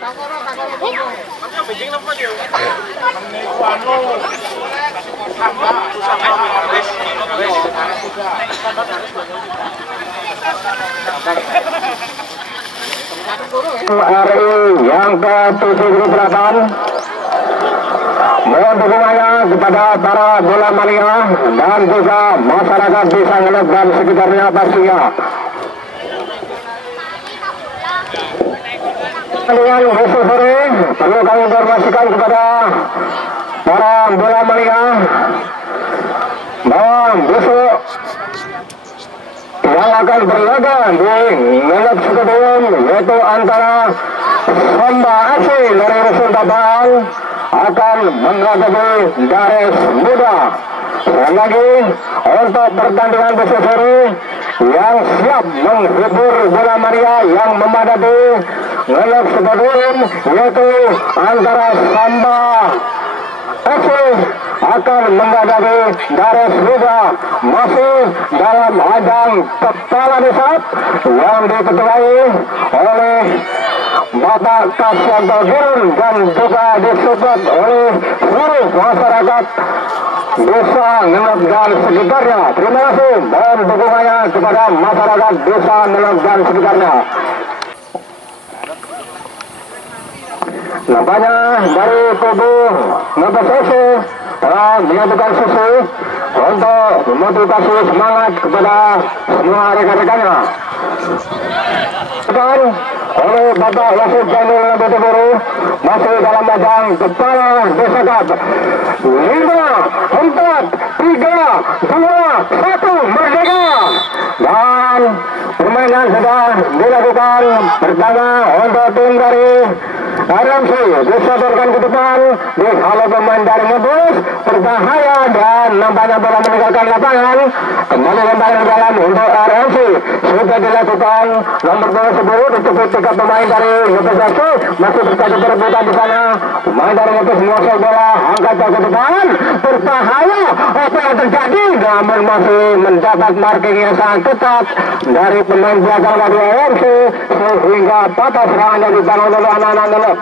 RI yang ke-78 mohon dukungannya kepada para bola mania dan juga masyarakat desa Ngelek dan sekitarnya pastinya. Dengan besok sore perlu kami informasikan kepada para bola mania bahwa besok yang akan berlaga di Ngelek Stadium yaitu antara Samba FC dari Rusun Tabang akan menghadapi Dares Muda. Sekali lagi untuk pertandingan besok sore yang siap menghibur bola mania yang memadati Ngelek Stadium yaitu antara Samba FC akan menghadapi Dares Muda masih dalam ajang kepala desa yang diketuai oleh Bapak Kasyanto Girun dan juga disupport oleh seluruh masyarakat desa Ngelek dan sekitarnya. Terima kasih dan dukungannya kepada masyarakat desa Ngelek dan sekitarnya. Nampaknya dari tubuh Ngelek FC telah menyatukan susu untuk memotivasi semangat kepada semua rekan-rekannya. Oleh Bapak Wasid Janul Lebeteburu masih dalam ajang kepala desa Cup 5, 4, 3, 2, 1 merdeka. Dan permainan sudah dilakukan. Pertama untuk tim dari RMC disodorkan ke depan di halo pemain dari Ngebus berbahaya dan nampaknya bola meninggalkan lapangan. Kembali lemparan dalam untuk RMC sudah dilakukan nomor 10 ditepuk 3 pemain dari Ngebus FC masih terjadi perebutan di sana. Pemain dari Ngebus menguasai bola angkat ke depan berbahaya. Apa yang terjadi? Namun masih mendapat marking yang sangat ketat dari pemain belakang dari RMC sehingga patah serangannya dibangun oleh anak-anak Ngelek.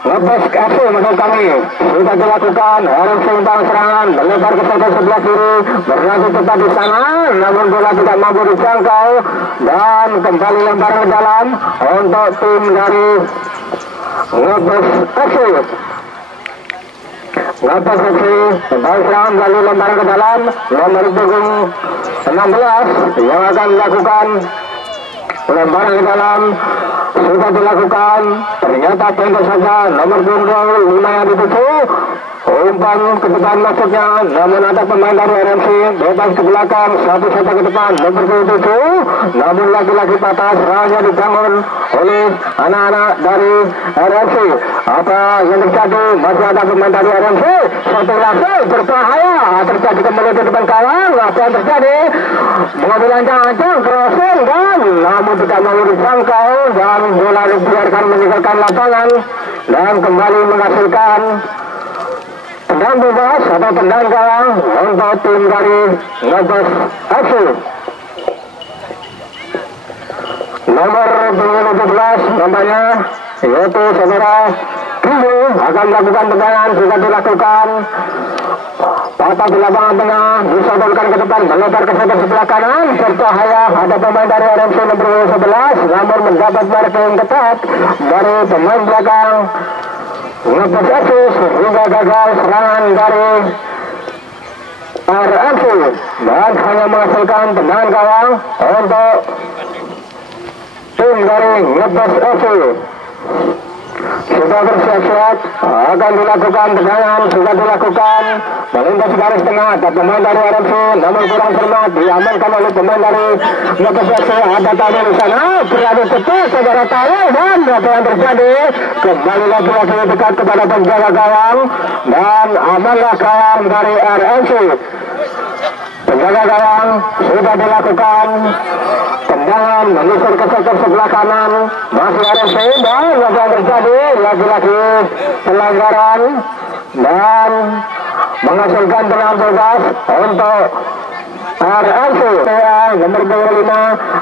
Ngebus FC maksud kami sudah dilakukan RMC membangun serangan melebar ke sebelah kiri berlanjut tepat di sana namun bola tidak mampu dijangkau dan kembali lempar ke dalam untuk tim dari Ngebus FC. Ngebus FC membangun serangan lalu lempar ke dalam nomor punggung 16 yang akan melakukan lemparan ke dalam sudah dilakukan, ternyata pendek saja nomor punggung 5 yang dituju umpan ke depan maksudnya, namun ada pemain dari RMC bebas ke belakang satu saja ke depan nomor 7 namun lagi-lagi patah serangannya dibangun oleh anak-anak dari RMC. Apa yang terjadi? Masih ada pemain dari RMC satu lagi berbahaya terjadi kembali di depan kalang. Apa yang terjadi? Mengambil ancang-ancang crossing dan namun tidak mau dijangkau dan bola dibiarkan meninggalkan lapangan dan kembali menghasilkan tendang bebas atau tendang gawang untuk tim dari Ngebus FC. Nomor 17 namanya yaitu saudara Kiyo akan melakukan tendangan juga dilakukan patah di lapangan tengah disodorkan ke depan melebar ke sebelah kanan berbahaya. Ada pemain dari RMC nomor 11 namun mendapat marking ketat dari pemain belakang Ngebus FC sehingga gagal serangan dari RMC dan hanya menghasilkan tendangan gawang untuk tim dari Ngebus FC. Sudah bersiap-siap akan dilakukan tendangan sudah dilakukan melintas garis tengah. Ada pemain dari RMC namun kurang cermat diamankan oleh pemain dari Ngebus FC. Ada tamu di sana beradu cepat saudara tahu dan apa yang terjadi kembali lagi dekat kepada penjaga gawang dan amanlah gawang dari RMC. Penjaga gawang sudah dilakukan tendangan menyisir ke sektor sebelah kanan masih RMC dan apa yang terjadi lagi-lagi pelanggaran dan menghasilkan tendangan bebas untuk RMC nomor 25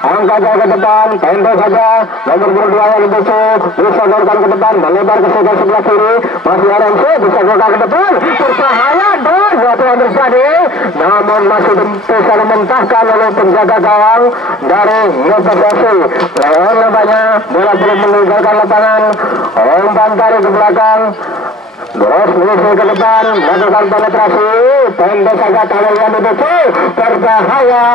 angkat ke depan, pendek saja. Nomor 22 yang ditusuk bisa golkan ke depan, melebar ke sebelah kiri. Masih RMC bisa golkan ke depan, berbahaya dan waktu yang terjadi, namun masih bisa dimentahkan oleh penjaga gawang dari Ngepas FC. Leon nampaknya bola belum meninggalkan lapangan, umpan tarik ke belakang. Terus menuju ke depan, melakukan penetrasi, pendek saja kalau yang ditusuk, berbahaya.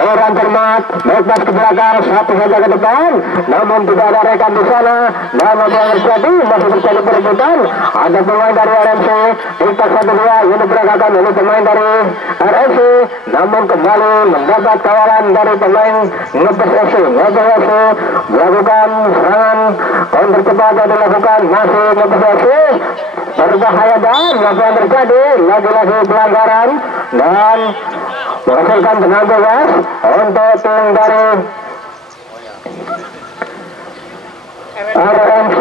Orang cermat, lepas ke belakang, satu saja ke depan, namun tidak ada rekan di sana. Dan apa yang terjadi, masih terjadi perebutan. Ada pemain dari RMC, lintas 1-2, ini berangkatan oleh pemain dari RMC, namun kembali mendapat kawalan dari pemain Ngepas FC. Ngepas FC melakukan serangan, counter cepat yang dilakukan, masih Ngepas FC. Berbahaya dan apa yang terjadi, lagi-lagi pelanggaran dan menghasilkan tenang bebas untuk tim dari RMC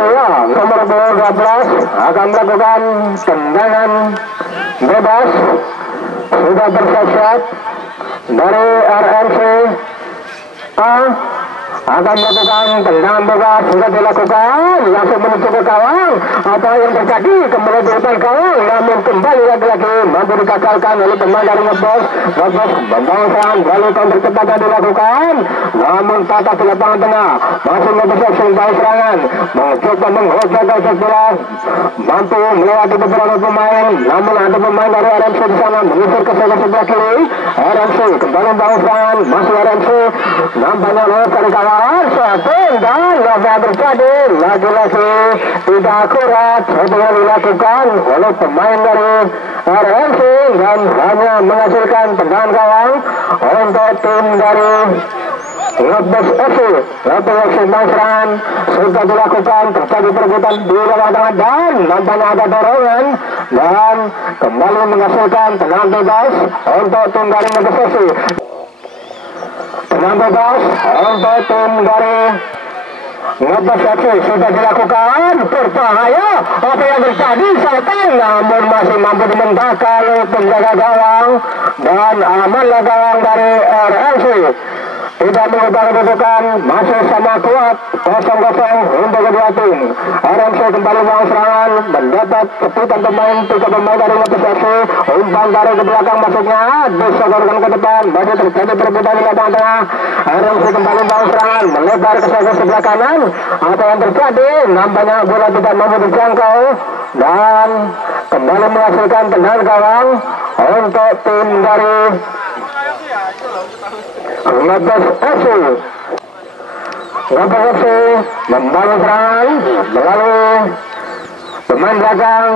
nomor 12 akan melakukan tendangan bebas. Sudah bersiap dari RMC akan melakukan tendangan bebas, sudah dilakukan, langsung menuju ke gawang. Apa yang terjadi, kembali di depan gawang, namun kembali lagi-lagi mampu dikasalkan oleh pemain dari Ngepas. Ngepas membangun serangan, lalu counter cepat yang dilakukan, namun patah di lapangan tengah. Masih Ngepas FC membangun serangan, mencoba menghujat ke bola, mampu melewati beberapa pemain, namun ada pemain dari RMC di sana mengusir ke sebelah kiri. RMC kembali membangun serangan, masih RMC nampaknya lolos dari kawalan. Dan apa yang terjadi, lagi-lagi tidak akurat apa yang dilakukan oleh pemain dari RMC dan hanya menghasilkan tendangan gawang untuk tim dari Ngepas FC. Ngepas FC serangan sudah dilakukan, terjadi perebutan di bawah tengah dan nampaknya ada dorongan dan kembali menghasilkan tendangan bebas untuk tim dari Ngepas FC. Tenang bebas untuk tim dari Ngepas FC sudah dilakukan, berbahaya. Apa yang terjadi, setan, namun masih mampu dimentahkan oleh penjaga gawang dan amanlah gawang dari RMC. Tidak mengubah kedudukan, masih sama kuat 0-0 untuk kedua tim. RMC kembali membangun serangan, mendapat keputusan pemain, 3 pemain dari Ngepas FC. Umpan tarik ke belakang masuknya, disodorkan ke depan, masih terjadi perebutan di lapangan tengah. RMC kembali membangun serangan, melebar ke sebelah kanan. Apa yang terjadi, nampaknya bola tidak mampu dijangkau dan kembali menghasilkan tendangan gawang untuk tim dari Ngepas FC. Ngepas FC membangun serangan melalui pemain belakang.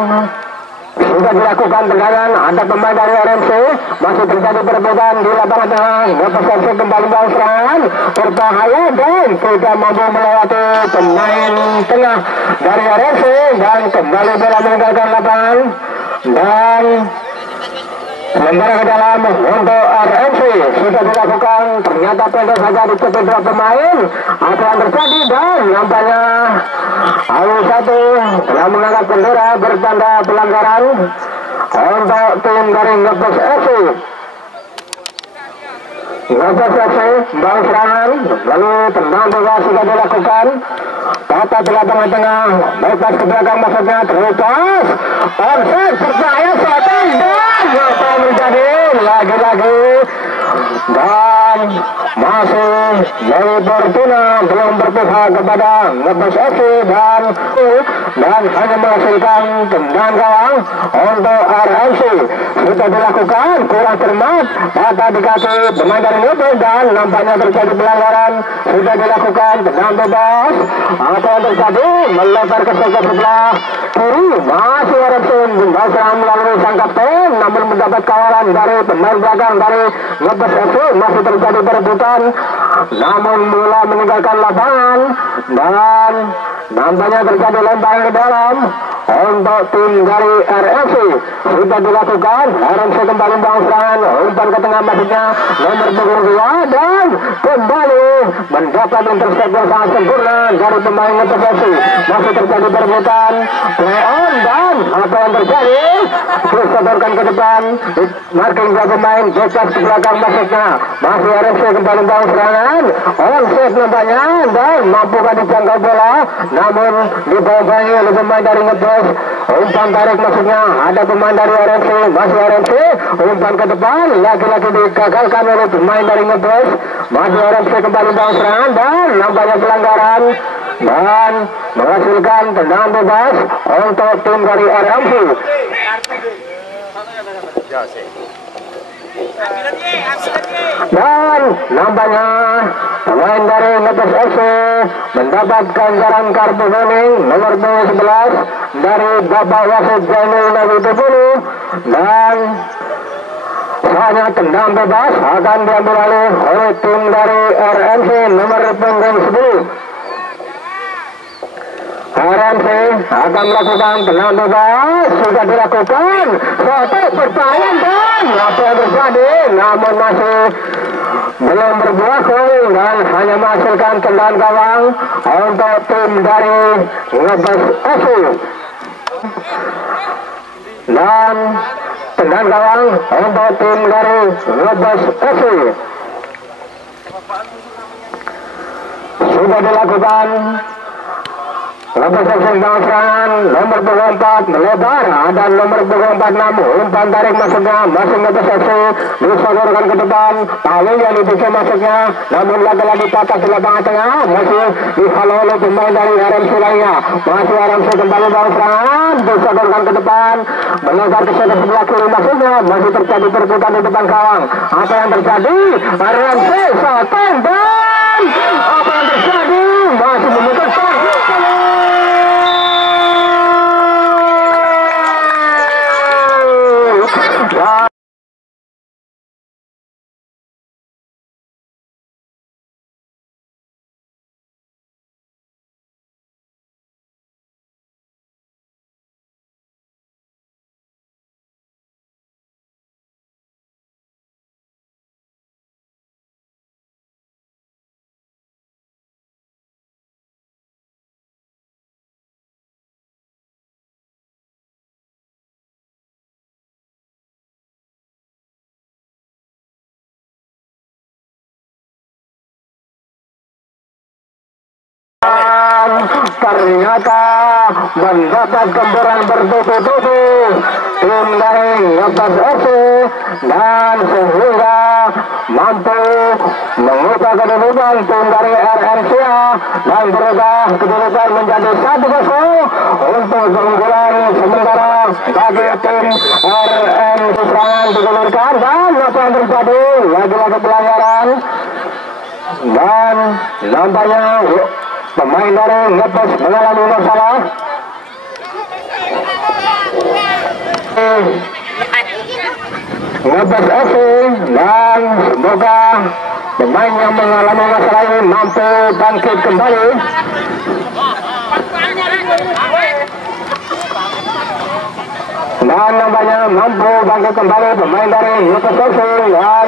Sudah dilakukan tendangan, ada pemain dari RMC, masih terjadi perebutan di lapangan tengah. Ngepas FC kembali membangun serangan, berbahaya dan tidak mampu melewati pemain tengah dari RMC dan kembali bola meninggalkan lapangan dan lempar ke dalam untuk RMC. Sudah dilakukan, ternyata pendek saja ditutup dua pemain. Apa yang terjadi dan nampaknya AU1 telah mengangkat bendera bertanda pelanggaran untuk tim dari Ngepas FC. Ngepas FC membangun serangan, lalu tendangan bebas sudah dilakukan. Patah di lapangan tengah, lepas ke belakang masuknya, terlepas. Offside, berbahaya, setan dan apa yang terjadi, lagi-lagi dan masih dari Fortuna belum berpihak kepada Ngepas FC dan hanya menghasilkan tendangan gawang untuk RMC. Sudah dilakukan, kurang cermat, patah di kaki pemain dari Ngepas dan nampaknya terjadi pelanggaran. Sudah dilakukan tendangan bebas. Apa yang terjadi, melebar ke sebelah kiri, masih RMC membawa melalui sang kapten, namun mendapat kawalan dari pemain belakang dari Ngepas FC. Masih terjadi perebutan, namun bola meninggalkan lapangan dan nampaknya terjadi lemparan ke dalam untuk tim dari RFC sudah dilakukan. RFC kembali bangsan, umpan ke tengah masuknya nomor punggung 2 dan kembali mendapat intercept yang sangat sempurna dari pemain RFC. Masih terjadi perebutan play on dan apa yang terjadi? Terus sodorkan ke depan, marking dua pemain, bebas ke belakang masuknya. Masih RFC kembali bang serangan, onside nampaknya dan mampukah dijangkau bola, namun dibawahi oleh pemain dari Ngebos. Umpan tarik masuknya, ada pemain dari RFC, masih RFC, umpan ke depan, lagi-lagi digagalkan oleh pemain dari Ngebos. Masih RFC kembali bang serangan dan nampaknya pelanggaran dan menghasilkan tendangan bebas untuk tim dari RFC. Dan nampaknya pemain dari Ngebos FC mendapatkan ganjaran kartu kuning nomor 11 dari Bapak Wasit Jainul Nabitupulu, dan hanya tendang bebas akan diambil alih oleh tim dari RMC nomor punggung 10. RMC akan melakukan tenang bebas, sudah dilakukan satu pertanyaan dan apa yang terjadi, namun masih belum berbuah gol dan hanya menghasilkan tendangan gawang untuk tim dari Ngebos FC. Dan tendangan gawang untuk tim dari Ngebos FC sudah dilakukan. Ngebos FC serangan nomor 24 melebar, ada nomor 26 umpan tarik masuknya, masih Ngebos FC disodorkan ke depan, Tawil yang dibikin masuknya, namun lagi-lagi patah di lapangan tengah, masih dihalau oleh pemain dari RMC lainnya. Masih RMC kembali bang serangan, disodorkan ke depan, melebar ke sebelah kiri masuknya, masih terjadi perebutan di depan gawang. Apa yang terjadi? RMC shooting dan apa yang terjadi? Masih memutuskan ternyata mendapat gemburan bertutur-tutur tim dari Ngebos FC dan sehingga mampu mengubah kedudukan tim dari RRCA dan berubah kedudukan menjadi 1-0 untuk keunggulan sementara bagi tim RMC. Serangan digulirkan dan apa yang terjadi? Lagi-lagi pelanggaran dan nampaknya pemain dari Ngebos mengalami masalah. Ngebos FC dan semoga pemain yang mengalami masalah ini mampu bangkit kembali. Dan nampaknya mampu bangkit kembali pemain dari Ngebos FC dan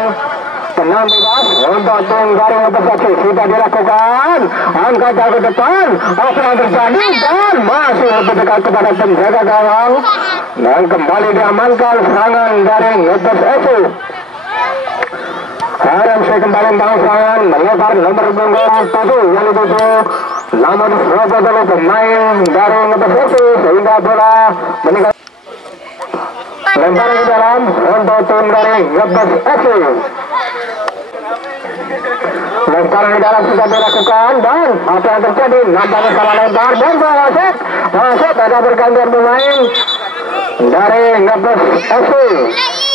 tenang bebas untuk tim dari Ngebos FC sudah dilakukan. Angkat ke depan, apa yang terjadi dan masih lebih dekat kepada penjaga gawang dan kembali diamankan serangan dari Ngebos FC. RMC kembali serangan melebar nomor punggung 7 yang dituju, namun serobot oleh pemain dari Ngebos FC sehingga bola meninggal. Lempar ke dalam untuk tim dari Ngebos FC. Lemparan di dalam sudah dilakukan dan apa yang terjadi? Nampaknya salah lempar dan wasit ada bergantian pemain dari Ngebos FC.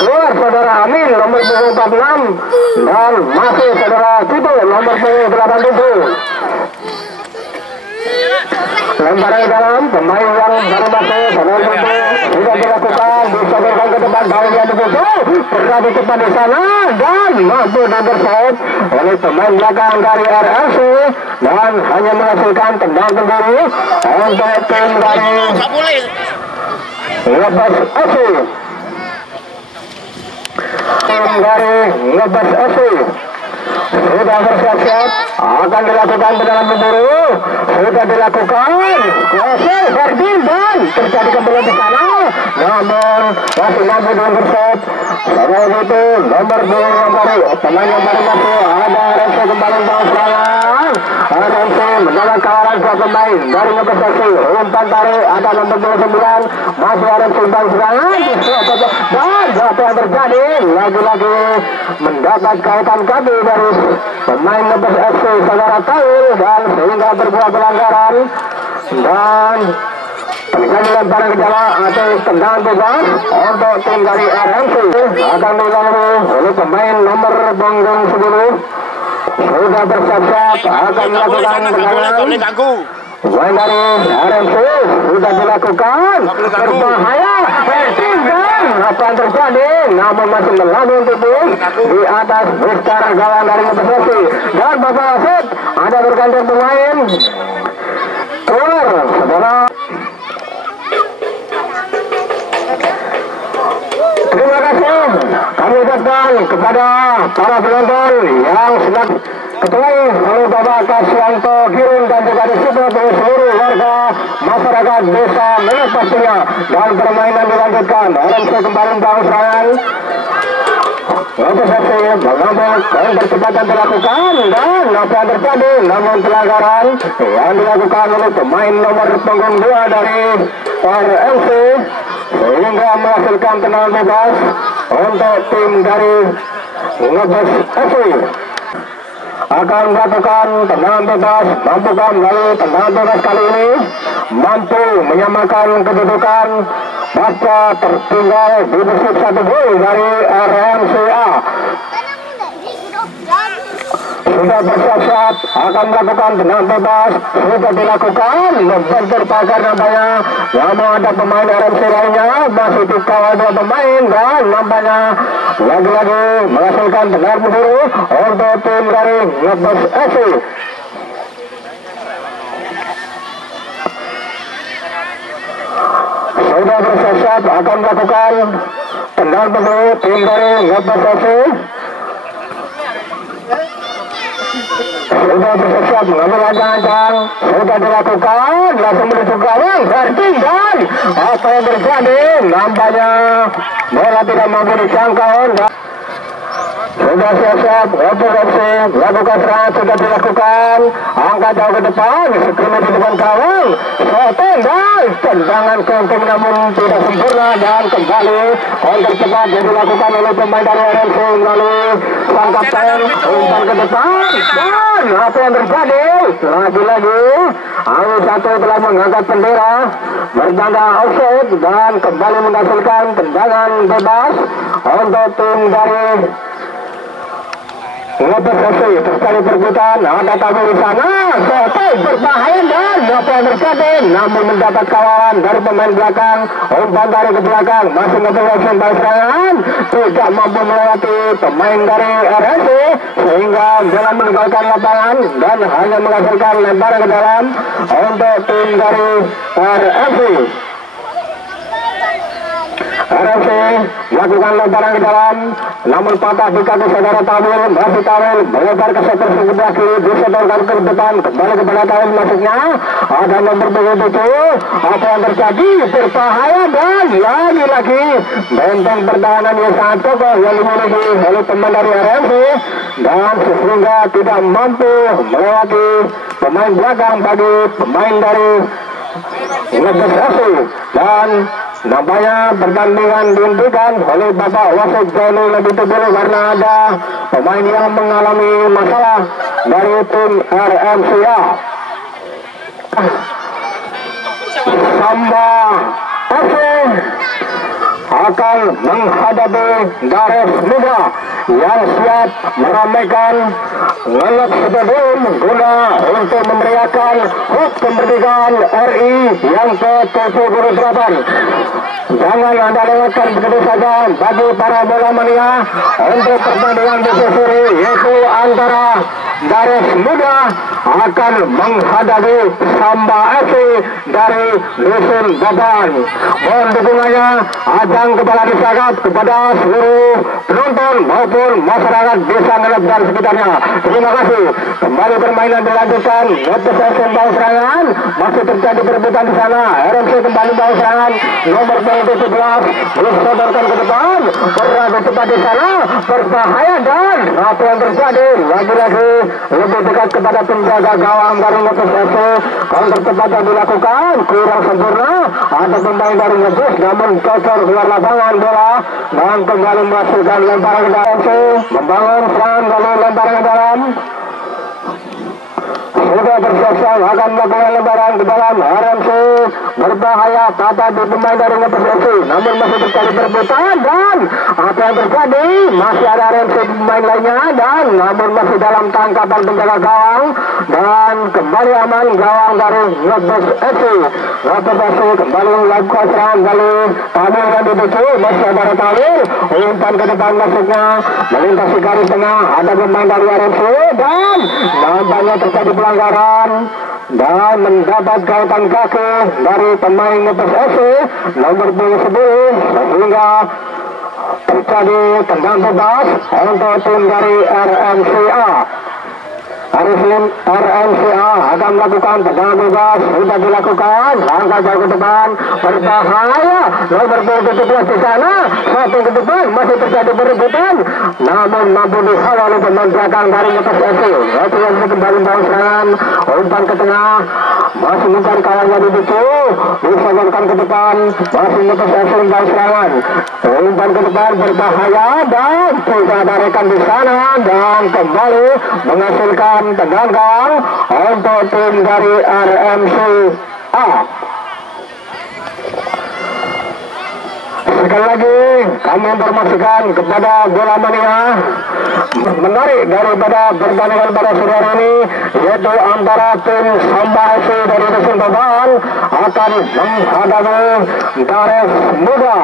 Keluar saudara Amin nomor 46 dan masih saudara Tito nomor 87. Lemparan dalam pemain yang baru masuk sudah dilakukan disodorkan ke depan balik yang dibutuh berada di depan di sana dan mampu diberset oleh pemain belakang dari RFC dan hanya menghasilkan tendang sendiri untuk tim dari Ngebas FC. Tim dari Ngebas FC sudah bersiap-siap akan dilakukan tendangan memburu, sudah dilakukan Yosef Ferdinand terjadi kembali di sana, namun masih mampu diberset. Selain itu nomor 2 yang baru pemain yang baru masuk ada RMC kembali membawa serangan. RMC mendapat kawalan dua pemain dari Ngebas FC, umpan tarik ada nomor 29 masih RMC membawa serangan dan apa yang terjadi lagi-lagi mendapat kautan kaki dari pemain Ngebas FC saudara Taul dan sehingga berbuat pelanggaran dan terjadi lemparan ke dalam atau tendangan bebas untuk tim dari RMC akan dilalui oleh pemain nomor punggung 10 sudah bersiap-siap akan melakukan tendangan. Pemain dari RMC sudah dilakukan berbahaya Ferdinand apa yang terjadi namun masih melambung tipis di atas besar gawang dari Ngebas FC dan Bapak Wasit ada bergantian pemain keluar saudara. Terima kasih kami ucapkan kepada para penonton yang sedang ketuai oleh Bapak Kaswanto Girun dan juga disupport oleh seluruh warga masyarakat desa Menak pastinya dan permainan dilanjutkan. RMC kembali membangun serangan. Ngebas FC mengambil poin percepatan dilakukan dan apa yang terjadi namun pelanggaran yang dilakukan oleh pemain nomor punggung 2 dari RMC sehingga menghasilkan tendangan bebas untuk tim dari Ngebas FC akan melakukan tendangan bebas. Mampukah melalui tendangan bebas kali ini mampu menyamakan kedudukan pasca tertinggal di bersih 1 gol dari RMCA. Sudah bersiap-siap akan melakukan tendangan bebas, sudah dilakukan membentur pagar nampaknya, namun ada pemain RMC lainnya masih dikawal 2 pemain dan nampaknya lagi-lagi menghasilkan tendangan memburu untuk tim dari Ngebas FC. Sudah bersiap-siap akan melakukan tendangan memburu tim dari Ngebas FC. Sudah bersiap mengambil ancang-ancang, sudah dilakukan langsung menuju gawang Ferdinand. Apa yang terjadi nampaknya bola tidak mampu dijangkau. Sudah siap-siap untuk FC melakukan serangan, sudah dilakukan angkat jauh ke depan, skrimmage di depan gawang, tendangan keuntung namun tidak sempurna dan kembali counter cepat yang dilakukan oleh pemain dari RMC melalui sang kapten, umpan ke depan dan apa yang terjadi lagi-lagi AU1 telah mengangkat bendera bertanda offside dan kembali menghasilkan tendangan bebas untuk tim dari Ngebas FC. Terjadi perbutan, ada tamu di sana, berbahaya dan apa yang terjadi namun mendapat kawalan dari pemain belakang, umpan dari ke belakang, masih Ngebas FC balas serangan, tidak mampu melewati pemain dari RMC sehingga jangan meninggalkan lapangan dan hanya menghasilkan lemparan ke dalam untuk tim dari RMC. RMC melakukan lemparan ke dalam namun patah di kaki saudara Tawil, masih Tawil melebar ke sektor sebelah kiri, disodorkan ke depan, kembali kepada Tawil masuknya ada nomor 27. Apa yang terjadi berbahaya dan lagi-lagi benteng pertahanan yang sangat kokoh yang dimiliki oleh pemain dari RMC dan sehingga tidak mampu melewati pemain belakang bagi pemain dari Ngebas FC dan nampaknya pertandingan dihentikan oleh Bapak Wasit Zainul lebih dulu karena ada pemain yang mengalami masalah dari tim RMCA. Samba FC akan menghadapi Garis Muda yang siap meramaikan ngelak stadium guna untuk memeriahkan HUT kemerdekaan RI yang ke-78. Jangan Anda lewatkan begitu saja bagi para bola mania untuk pertandingan besok sore, yaitu antara Garis Muda akan menghadapi Samba FC dari Dusun Baban. Mohon dukungannya ajang kepala disakat kepada seluruh penonton maupun masyarakat desa Ngelap dan sekitarnya. Terima kasih. Kembali permainan dilanjutkan. Lepas sembang serangan masih terjadi perebutan di sana. RMC kembali bawa serangan nomor 17 disodorkan ke depan. Berada tepat di sana, berbahaya dan apa yang terjadi lagi-lagi lebih dekat kepada penjaga gawang dari Ngebus FC. Counter tepat yang dilakukan kurang sempurna. Ada pemain dari Ngebus namun cocor keluar lapangan bola dan kembali menghasilkan lemparan ke dalam. Membangun serangan lalu lemparan ke dalam. Sudah bersiap-siap akan melakukan lemparan ke dalam. RMC berbahaya tata di pemain dari Ngebus FC namun masih terjadi perebutan dan apa yang terjadi masih ada RMC pemain lainnya dan namun masih dalam tangkapan penjaga gawang dan kembali aman gawang dari Ngebus FC. Ngebus FC kembali melakukan serangan kali Tamil yang dibucu masih ada Tamil umpan ke depan masuknya melintasi garis tengah. Ada pemain dari RMC dan nampaknya terjadi pelanggaran dan mendapat gautan kaki dari pemain Ngebus FC nomor 10 sehingga terjadi tendang bebas untuk tim dari RMCA. RMCA akan melakukan tendangan bebas. Sudah dilakukan langkah jauh ke depan berbahaya nomor 17 di sana. Satu ke depan masih terjadi perebutan namun mampu dihalau oleh pemain belakang dari Ngebus FC. Itu yang kembali membawa serangan umpan ke tengah masih bukan kawannya dibucu disodorkan ke depan masih Ngebus FC membawa serangan umpan ke depan berbahaya dan tidak ada rekan di sana dan kembali menghasilkan tendangan untuk tim dari RMCA. Sekali lagi kami informasikan kepada bola mania menarik daripada pertandingan pada sore hari ini, yaitu antara tim Samba FC dari Dusun Baban akan menghadapi Garis Muda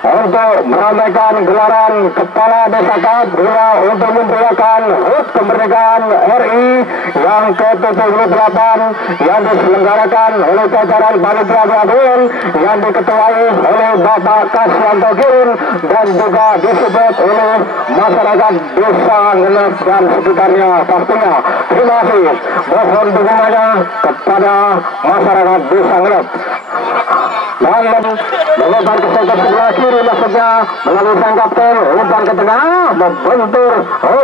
untuk meramaikan gelaran Kepala Desa Kat guna untuk memeriahkan HUT kemerdekaan RI yang ke-78 yang diselenggarakan oleh jajaran Panitia Gabungan yang diketuai oleh Bapak Kasyanto Kirin dan juga disupport oleh masyarakat Desa Ngelap dan sekitarnya pastinya. Terima kasih. Mohon dukungannya kepada masyarakat Desa Ngelap. Dan melebar ke sektor sebelah kiri maksudnya melalui sang kapten umpan ke tengah membentur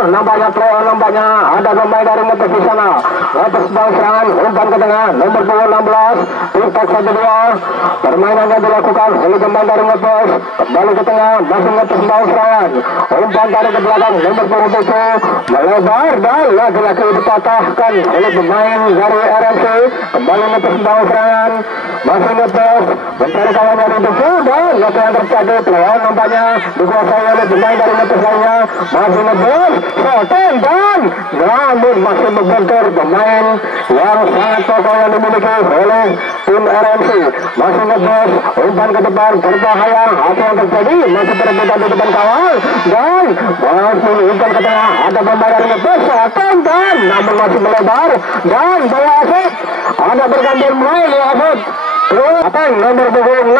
nampaknya nampaknya ada pemain dari Ngebus di sana. Ngebus bang serangan umpan ke tengah nomor 16 Tirtak 1-2 permainan yang dilakukan oleh pemain dari Ngebus kembali ke tengah masih Ngebus bang serangan umpan dari ke belakang nomor 27 melebar dan lagi-lagi dipatahkan oleh pemain dari RMC. Kembali Ngebus bang serangan masih Ngebus mencari kawan dari Ngebus dan apa yang terjadi pelawan nampaknya dikuasai oleh pemain dari Ngebus lainnya. Masih Ngebus shooting dan namun masih membentur pemain yang sangat kokoh yang dimiliki oleh tim RMC. Masih Ngebus umpan ke depan berbahaya. Apa yang terjadi masih perebutan di depan kawal dan masih umpan ke tengah ada pemain dari Ngebus shooting dan namun masih melebar dan bola Afid ada bergantian main ya Afid. Apa nomor 26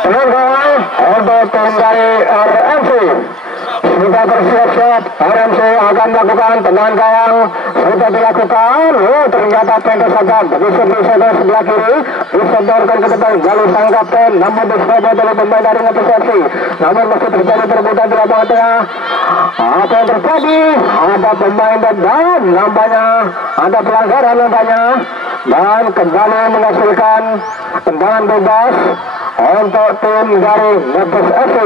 tendangan untuk tim dari RMC. Sudah bersiap-siap RMC akan melakukan tendangan gawang. Sudah dilakukan. Ternyata pendek saja disodor sebelah kiri disodorkan ke depan lalu sang kapten namun disodor oleh pemain dari Ngebus FC. Namun masih terjadi perebutan di lapangan tengah. Apa yang terjadi? Ada pemain dan nampaknya ada pelanggaran nampaknya dan kembali menghasilkan tendangan bebas untuk tim dari Ngebus FC.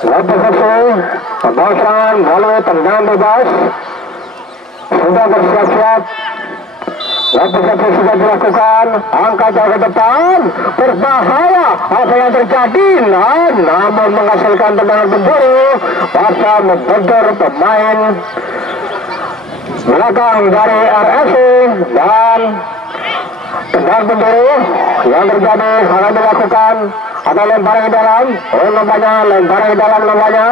Lepas itu pembawa serangan lalu tendangan bebas sudah bersiap-siap. Lepas itu sudah dilakukan, angkat ke depan, berbahaya apa yang terjadi, namun menghasilkan tendangan penjuru, pasca membedor pemain belakang dari RFC dan tendangan penjuru yang terjadi akan dilakukan. Ada lemparan ke dalam, lemparan ke dalam namanya.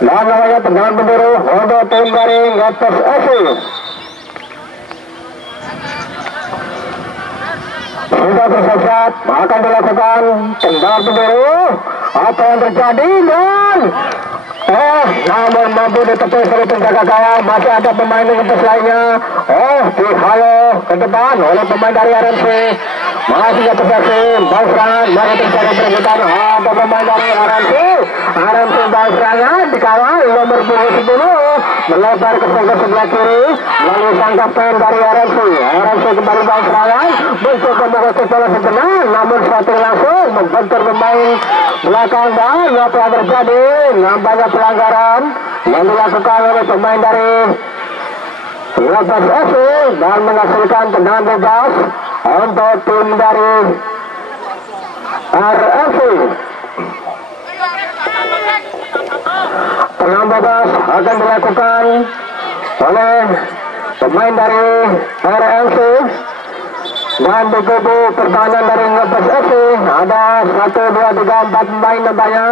Dan namanya tendangan penjuru untuk tim dari Ngatos FC. Sudah bersiap akan dilakukan tendangan penjuru. Apa yang terjadi dan namun mampu ditepis oleh penjaga gawang. Masih ada pemain Ngatos lainnya. Dihalo ke depan oleh pemain dari RMC. Masih ada persesi bal serangan, masih terjadi perebutan. Ada pemain dari RMC bal serangan dikawal nomor 10 melebar ke sebelah kiri melalui sang kapten dari RMC kembali bal serangan mencoba menguasai bola sebenarnya, namun suatu langsung membentur pemain belakang dan apa yang terjadi, nampaknya pelanggaran yang dilakukan oleh pemain dari Ngatos FC dan menghasilkan tendangan bebas untuk tim dari RFC. Tendangan bebas akan dilakukan oleh pemain dari RFC dan di kubu pertahanan dari Ngatos FC ada 1, 2, 3, 4 pemain nampaknya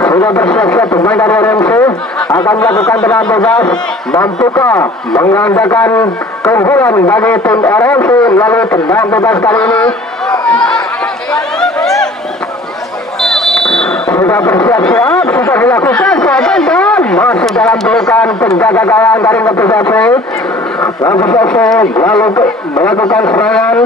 sudah bersiap-siap. Pemain dari RMC akan melakukan tendangan bebas. Mampukah menggandakan keunggulan bagi tim RMC melalui tendangan bebas kali ini? Sudah bersiap-siap, sudah dilakukan dan masih dalam pelukan penjaga gawang dari Ngatos FC. Ngatos FC lalu melakukan serangan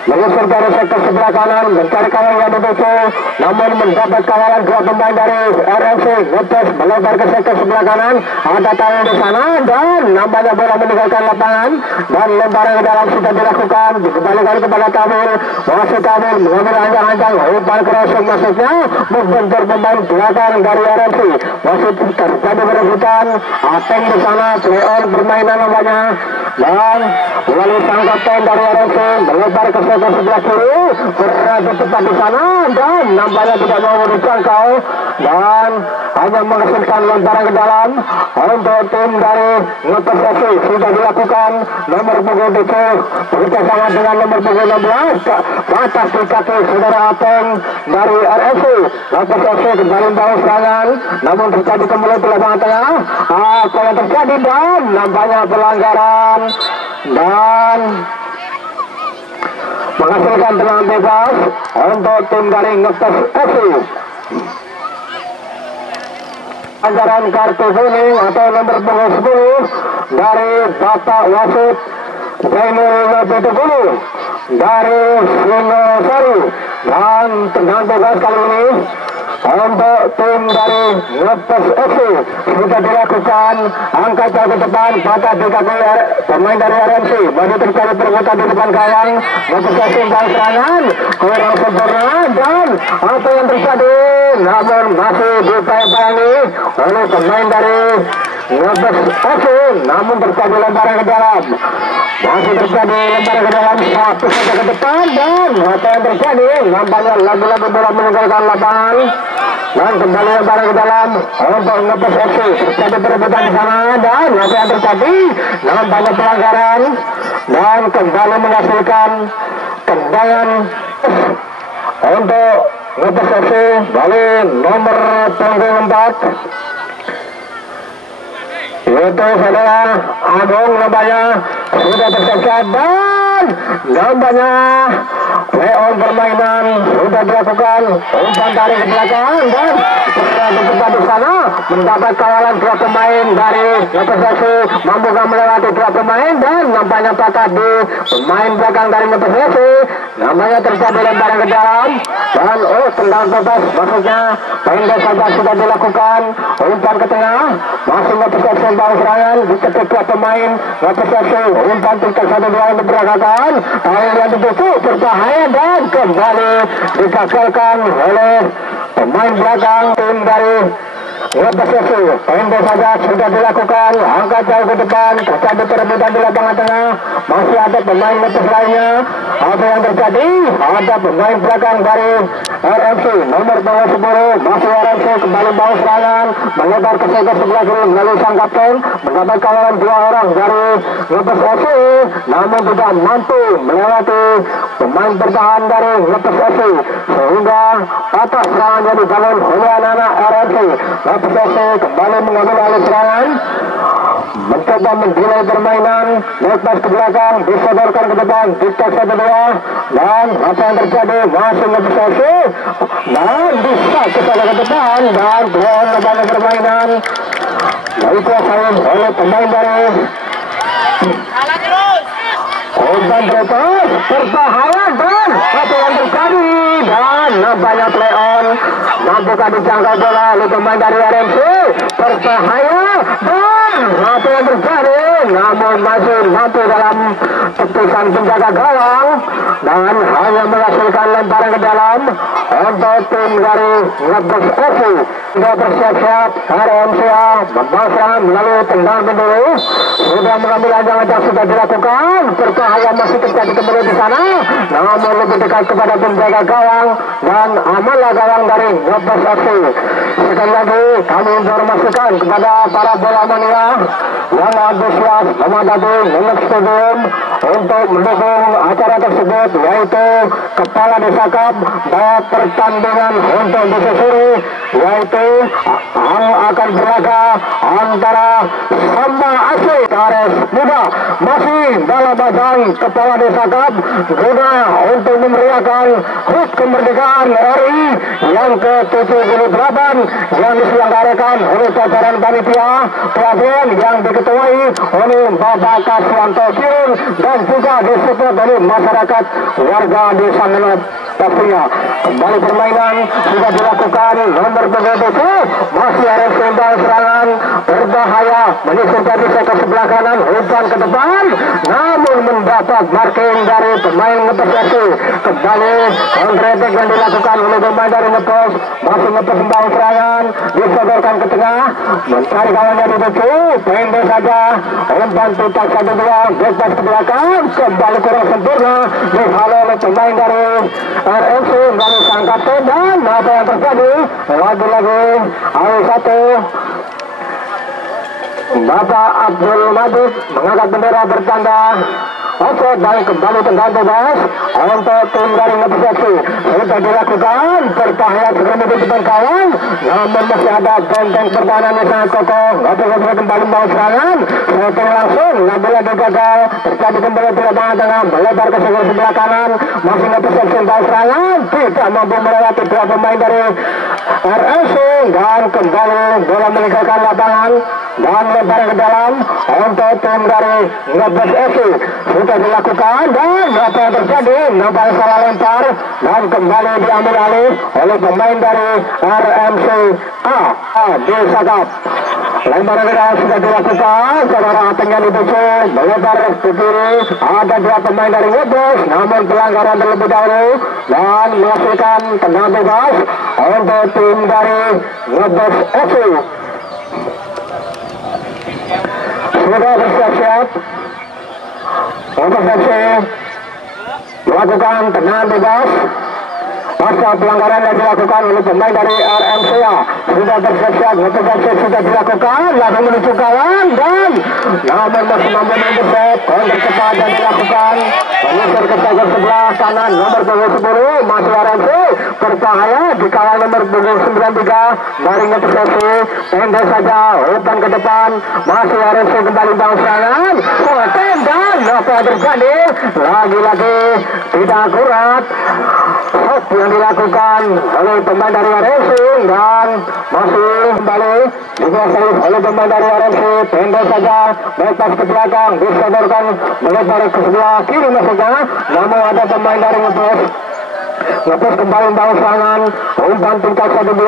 menyusul dari sektor sebelah kanan, mencari kawan yang dibutuh, namun mendapat kawalan dua pemain dari RMC. Ngatos melebar ke sektor sebelah kanan, ada tangan di sana dan nampaknya bola meninggalkan lapangan dan lemparan ke dalam sudah dilakukan, dikembalikan kepada Kamil. Masih Kamil mengambil ancang-ancang umpan kerosong masuknya membentur pemain belakang dari RMC. Masih terjadi perebutan, Ateng di sana, play on permainan nampaknya dan melalui sang kapten dari RMC melebar ke sektor sebelah kiri, berada tepat di sana dan nampaknya tidak mau dijangkau dan hanya menghasilkan lemparan ke dalam untuk tim dari Ngatos FC. Sudah dilakukan nomor punggung 7 bekerjasama dengan nomor punggung 16 batas di kaki saudara Ateng dari RFC. Ngatos FC kembali membawa serangan, namun terjadi kembali di lapangan tengah. Apa yang terjadi dan nampaknya pelanggaran dan menghasilkan tendangan bebas untuk tim dari Ngatos FC. Pelanggaran kartu kuning atau nomor punggung 10 dari Bapak Wasit Zainul Abidin dari Singosari dan tendangan bebas kali ini untuk tim dari Ngatos FC sudah dilakukan, angkat ke depan, patah di kaki pemain dari RMC, baru terjadi perbuatan di depan gawang. Ngatos FC bal serangan kurang sempurna dan apa yang terjadi, namun masih dipayangi oleh pemain dari Ngatos FC, namun terjadi lemparan ke dalam. Masih terjadi lemparan ke dalam, satu saja ke depan dan apa yang terjadi, nampaknya lagi-lagi bola meninggalkan lapangan dan kembali lemparan ke dalam untuk Ngatos FC. Terjadi perebutan di sana dan apa yang terjadi, nampaknya pelanggaran dan kembali menghasilkan tendangan untuk Ngatos FC dari nomor punggung 4 yaitu saudara Agung. Nampaknya sudah bersiap dan nampaknya play on permainan sudah dilakukan, umpan tarik ke belakang dan tepat di sana mendapat kawalan dua pemain dari Ngatos FC, mampukah melewati dua pemain dan nampaknya patah di pemain belakang dari Ngatos FC. Namanya terjadi lemparan ke dalam dan tendangan bebas, maksudnya pendek saja sudah dilakukan, umpan ke tengah, masih Ngatos FC bal serangan diketik dua pemain Ngatos FC, umpan tingkat 1-2 yang diperagakan, yang dibutuh berbahaya. berbahaya dan kembali digagalkan oleh pemain belakang tim dari Lebesesi. Pendek saja sudah dilakukan, angkat jauh ke depan, terjadi perebutan di lapangan tengah. Masih ada pemain lepas lainnya. Apa yang terjadi? Ada pemain belakang dari RMC nomor 10. Masih RMC kembali bawa serangan, melebar ke sebelah kiri melalui sang kapten, mendapat kawalan 2 orang dari Lebesesi, namun tidak mampu melewati pemain bertahan dari Lebesesi sehingga patah serangan yang dibangun oleh anak-anak RMC. Lebesesi kembali mengambil alih serangan, mencoba mendelay permainan, lepas ke belakang, disodorkan ke depan, tiktok 1-2, dan apa yang terjadi? Masih Lebesesi dan bisa kesana ke depan dan keluar lepas permainan dikuasai oleh pemain dari Korban terus berbahaya dan apa yang terjadi dan nampaknya play on, mampukah dijangkau bola oleh pemain dari RMC, berbahaya dan apa yang terjadi, namun masih mampu dalam tepusan penjaga gawang dan hanya menghasilkan lemparan ke dalam untuk tim dari Lebes FC. Sudah bersiap-siap RMCA membawa melalui tendang dulu, sudah mengambil ajang-ajang sudah dilakukan, berbahaya masih terjadi kembali di sana, namun lebih dekat kepada penjaga gawang dan amanlah gawang dari Lebes FC. Sekali lagi kami informasikan kepada para bola mania yang antusias memadati Linux Stadium untuk mendukung acara tersebut, yaitu Kepala Desa Cup dan pertandingan untuk disusuri, yaitu akan berlaga antara Samba Asli Kares Muda masih dalam ajang Kepala Desa Cup guna untuk memeriahkan HUT kemerdekaan RI yang ke-78 yang diselenggarakan oleh jajaran panitia pelatihan yang diketuai oleh Bapak Kaswanto Kirun dan juga disupport oleh masyarakat warga desa Menep. Pastinya kembali permainan sudah dilakukan, nomor 27 masih ada sembang serangan berbahaya menyusul tadi ke sebelah kanan, umpan ke depan, namun mendapat marking dari pemain Lebes FC. Kembali counter-attack yang dilakukan oleh pemain dari Lebes, masih Lebes sembang serangan, disodorkan ke tengah, mencari kawannya di tujuh, pendek saja, umpan tutak 1-2, bebas ke belakang, kembali kurang sempurna, dihalau oleh pemain dari RMC lalu sang kapten dan apa yang terjadi? Lagi-lagi AW1 Bapak Abdul Majid mengangkat bendera bertanda offside dan kembali tendang bebas untuk tim dari Lebes FC. Sudah dilakukan, berbahaya segera di depan kawan, namun masih ada benteng pertahanan yang sangat kokoh. Lebes kembali membawa serangan, shooting langsung, nampaknya gagal, terjadi kembali di lapangan tengah, melebar ke sebelah kanan, masih Lebes FC membawa serangan, tidak mampu melewati 2 pemain dari RMC dan kembali bola meninggalkan lapangan dan lebar ke dalam untuk tim dari Lebes FC. Sudah dilakukan dan apa yang terjadi? Nampak salah lempar dan kembali diambil alih oleh pemain dari RMC Desa Cup. Lemparan ke dalam sudah dilakukan, saudara atengnya dibucu, melebar ke kiri, ada 2 pemain dari Lebes, namun pelanggaran terlebih dahulu dan menghasilkan tendang bebas untuk tim dari Lebes FC. Sudah bersiap-siap Lebes FC melakukan tendangan bebas pasca pelanggaran yang dilakukan oleh pemain dari RMCA. Sudah bersiap-siap, Lebes FC sudah dilakukan, langsung menuju kawan dan namun masih mampu mendesak, counter cepat yang dilakukan, menyisir ke sebelah kanan nomor 10 masih RMC, berbahaya di kawan nomor 93 dari Lebes FC, pendek saja, umpan ke depan, masih RMC kembali bangun serangan, dan apa yang terjadi? Lagi-lagi tidak akurat yang dilakukan oleh pemain dari RMC dan masih kembali dikuasai oleh pemain dari RMC, pendek saja, lepas ke belakang, disodorkan melebar ke sebelah kiri maksudnya, namun ada pemain dari Lebes kembali membangun serangan, umpan tingkat 1-2,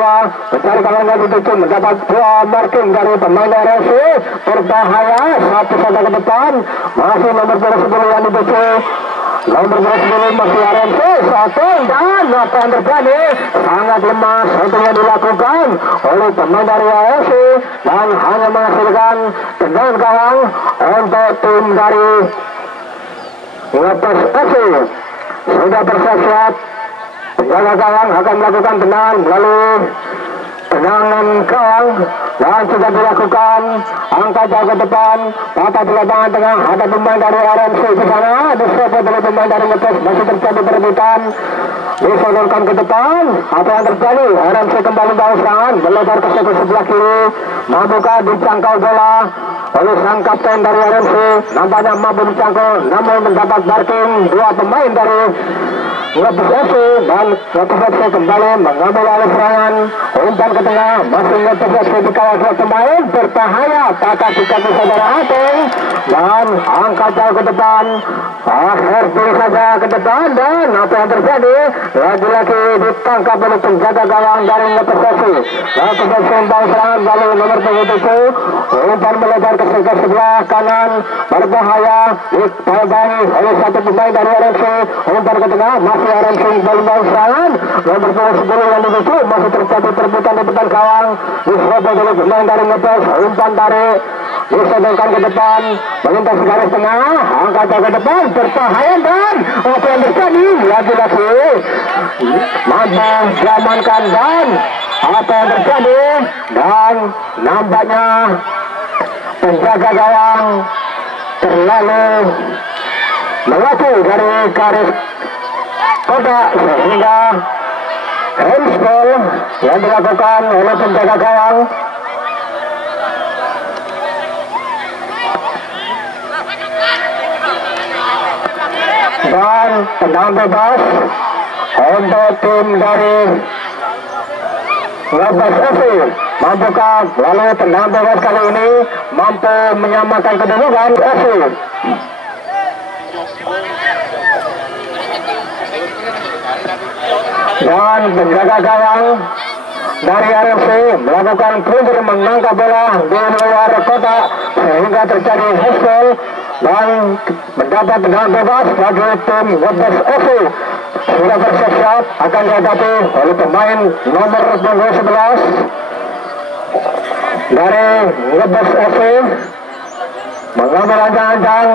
mencari kawan yang dituju, mendapat 2 marking dari pemain RMC, berbahaya, 1-1 ke depan, masih nomor 10 yang dituju, nomor 10 masih RMC Roteng dan apa yang terjadi sangat lemah itu yang dilakukan oleh pemain dari AFC dan hanya menghasilkan tendangan gawang untuk tim dari Lepas FC. Sudah bersiap-siap penjaga gawang akan melakukan tendangan melalui tendangan gawang dan sudah dilakukan angkat jauh ke depan patah di lapangan tengah ada pemain dari RMC di sana disebut oleh pemain dari Lepas masih terjadi perebutan disodorkan ke depan apa yang terjadi RMC kembali bawah serangan melebar ke sebelah kiri mampukah dijangkau bola oleh sang kapten dari RMC nampaknya mampu dijangkau namun mendapat marking dua pemain dari Lepas FC dan Lepas FC kembali mengambil alih serangan umpan ke tengah masih Lepas FC dikawal dua pemain berbahaya takkan dikasih saudara Ateng dan angkat jauh ke depan akhir pilih saja ke depan dan apa yang terjadi lagi-lagi ditangkap oleh penjaga gawang dari Lepas FC. Lepas FC membawa serangan lalu nomor 27 umpan melebar ke sebelah kanan berbahaya ditangani oleh satu pemain dari RMC umpan ke tengah masih RMC membawa serangan nomor 10 yang menuju masih terjadi perebutan di depan gawang diserobot oleh pemain dari Lepas umpan tarik disodorkan ke depan melintas garis tengah angkat ke depan berbahaya dan apa yang terjadi lagi-lagi mampu diamankan dan apa yang terjadi dan nampaknya penjaga gawang terlalu melaju dari garis kotak sehingga handball yang dilakukan oleh penjaga gawang dan tendangan bebas untuk tim dari Lepas FC. Mampukah lalu tendangan bebas kali ini mampu menyamakan kedudukan FC dan penjaga gawang dari RMC melakukan trigger menangkap bola di luar kotak sehingga terjadi handball dan mendapat tendangan bebas bagi tim Lepas FC. Sudah bersiap akan dihadapi oleh pemain nomor 11 dari Lepas FC mengambil ancang-ancang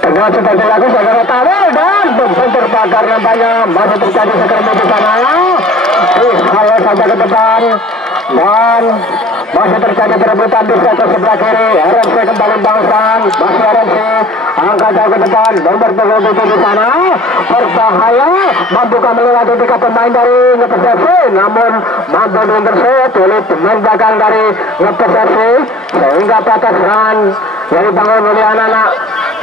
tendangan sudah dilakukan saudara Tawel dan membentur pagar nampaknya masih terjadi sekerja di sana halo saja ke depan dan masih terjadi perebutan di sebelah kiri RMC kembali bangsan masih RMC angkat jauh ke depan nomor 27 di sana berbahaya mampukah melewati tiga pemain dari Lepas FC namun mampu diintercept oleh pemain belakang dari Lepas FC sehingga patah serangan yang dibangun oleh anak-anak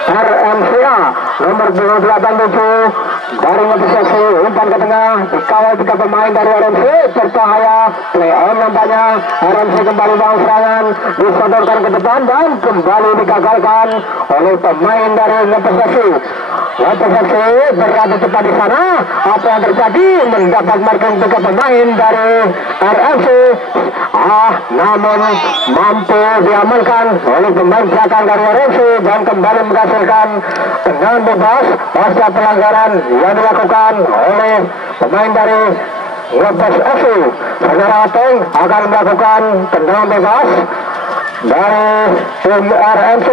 RMCA nomor 287 dari Lepas FC umpan ke tengah dikawal tiga pemain dari RMC berbahaya play on nampaknya RMC kembali bawang serangan disodorkan ke depan dan kembali digagalkan oleh pemain dari Lepas FC. Lepas FC berada tepat di sana apa yang terjadi mendapat marking tiga pemain dari RMC namun mampu diamankan oleh pemain belakang dari RMC dan kembali menghasilkan tendangan bebas pasca pelanggaran yang dilakukan oleh pemain dari Lepas FC. Saudara Ateng akan melakukan tendangan bebas dari tim RMC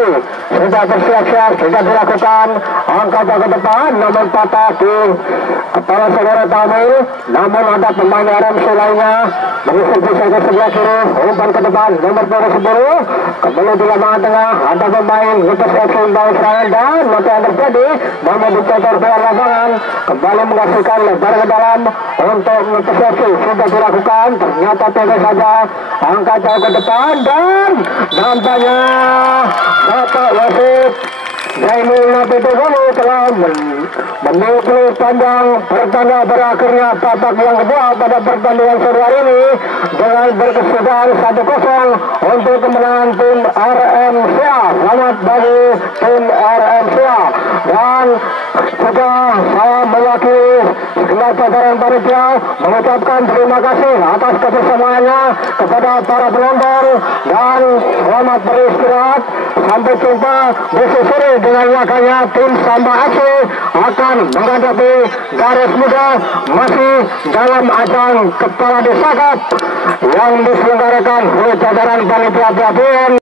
sudah bersiap-siap sudah dilakukan angkat ke depan namun patah di kepala saudara Tamil namun ada pemain RMC lainnya mengusir di sebelah kiri umpan ke depan nomor 10 kembali di lapangan tengah ada pemain Lepas FC membawa serangan dan apa yang terjadi namun dicocor keluar lapangan kembali menghasilkan lebar ke dalam untuk Lepas FC sudah dilakukan ternyata tidak saja angkat jauh ke depan dan nampaknya Bapak wasit Zainul Nabitogolu telah menukul panjang pertanda berakhirnya babak yang kedua pada pertandingan sore hari ini dengan berkesudahan 1-0 untuk kemenangan tim RMCA. Selamat bagi tim RMCA dan juga saya mewakili segenap jajaran panitia mengucapkan terima kasih atas kebersamaannya kepada para penonton dan selamat beristirahat sampai jumpa besok sore dengan wakanya tim Samba FC akan menghadapi Garis Muda masih dalam ajang Kepala Desa Cup yang diselenggarakan oleh jajaran panitia pelatihan